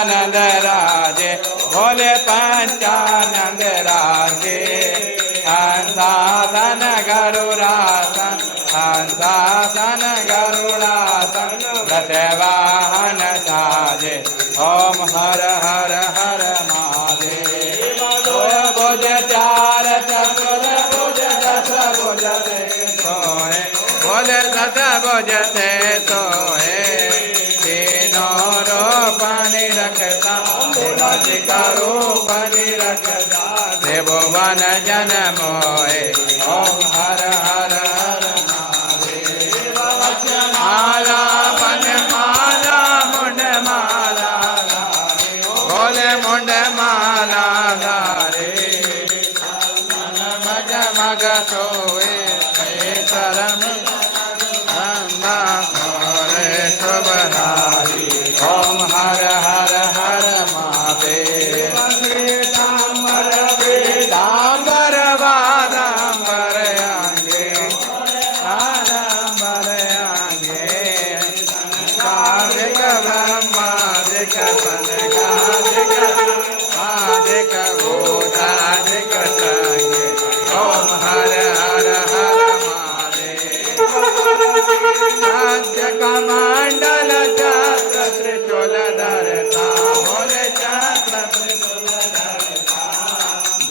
पंचानंद राजे बोले पंचानंद राजे हंसासन गरुड़ासन हंसासन गरुड़ासन दशवाहन साजे ओम हर हर हर महादेव भुज चार चतुर भुज दस भुज सोए बोले दस भुज से सोए तीनों रूपनि रखता का रूपनि रखता देववन जन मोहे ओम हर हर हर महादेव माला बन माला मुंड माला बोले मुंड माला गारे मग मग सोए तरम शुभधारी ओम हर हर हर महादेव दाम्बर बादाम्बर आंगे आदाम्बर आंगे कारिक ब्रह्मादिक सनगादिक आदिक भूतादिक संगे ओम हर हर हर राज्य कमंडल चक्र त्रिशूल धरता बोले चक्र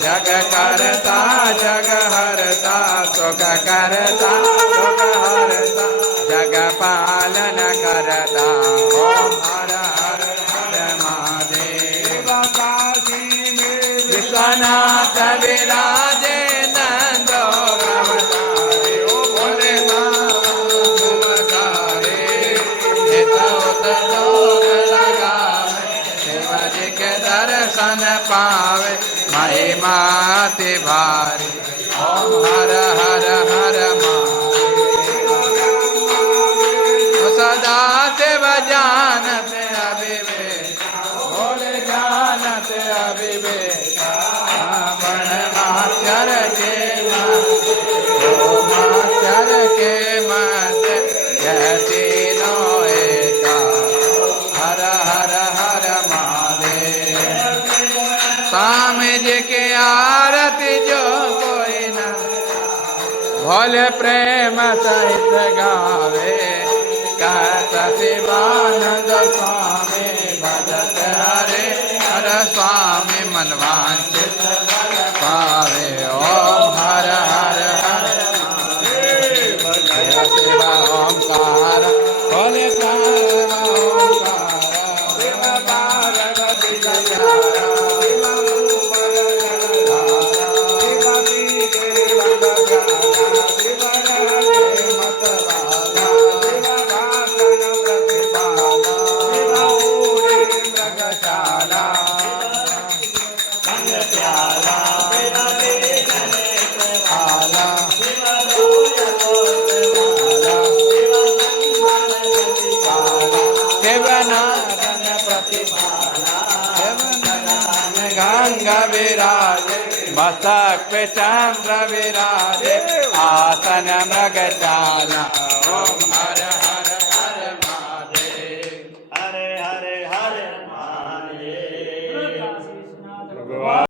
जग करता जग हरता सुख करता सुख हरता जग पालन करता ओम हर हर हर महादेव काशी में विश्वनाथ विराजे नंदो दर्शन पावे महिमाति भारी ओम हर हर हर महादेव सदा शिव जानते अविवेक बोले जानते अविवेक बण माचर के माचर के मत यह तीनों एका हर हर हर स्वामी जी की आरती जो कोई न भोले प्रेम सहित गावे कहत शिवानंद स्वामी भजत हरे हर स्वामी मनवांचित पावे ओम हर हर हर शिवा ओंकार भोले प्रेम ओंकार शिव पार्वती गंगा विराजे मस्तक पे चंद्र विराजे आसन मृगशाला ओम हर